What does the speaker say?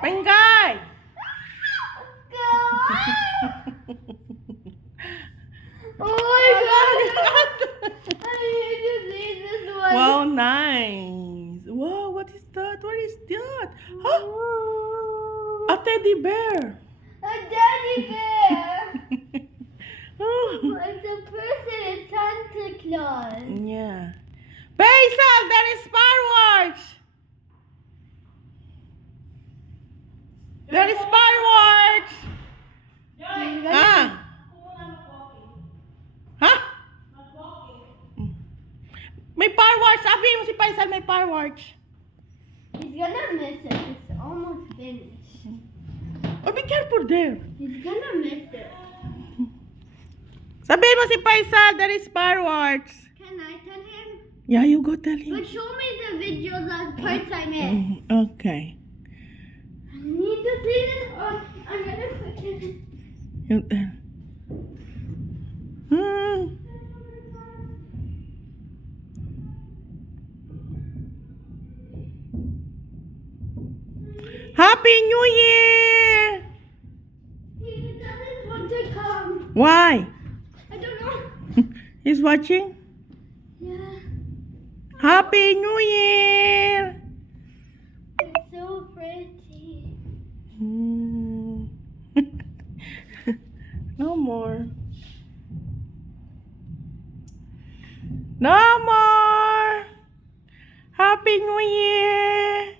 Pengay! Oh my god! I need to see this one. Wow, nice. Wow, what is that? What is that? Huh? A teddy bear. A teddy bear! Oh. It's a person, it's Santa Claus. Yeah. Basil, there is fireworks. There is fireworks. Ah. Ha? May fireworks. Sabi mo si Faisal may fireworks. He's gonna miss it. It's almost finished. Oh, be careful there. He's gonna miss it. Sabi mo si Faisal there is fireworks. Can I tell him? Yeah, you go tell him. But show me the videos and parts I missed. Okay. I need to see this on another picture. You tell. Happy New Year! He doesn't want to come. Why? I don't know. He's watching? Yeah. Happy New Year! It's so pretty. No more. No more! Happy New Year!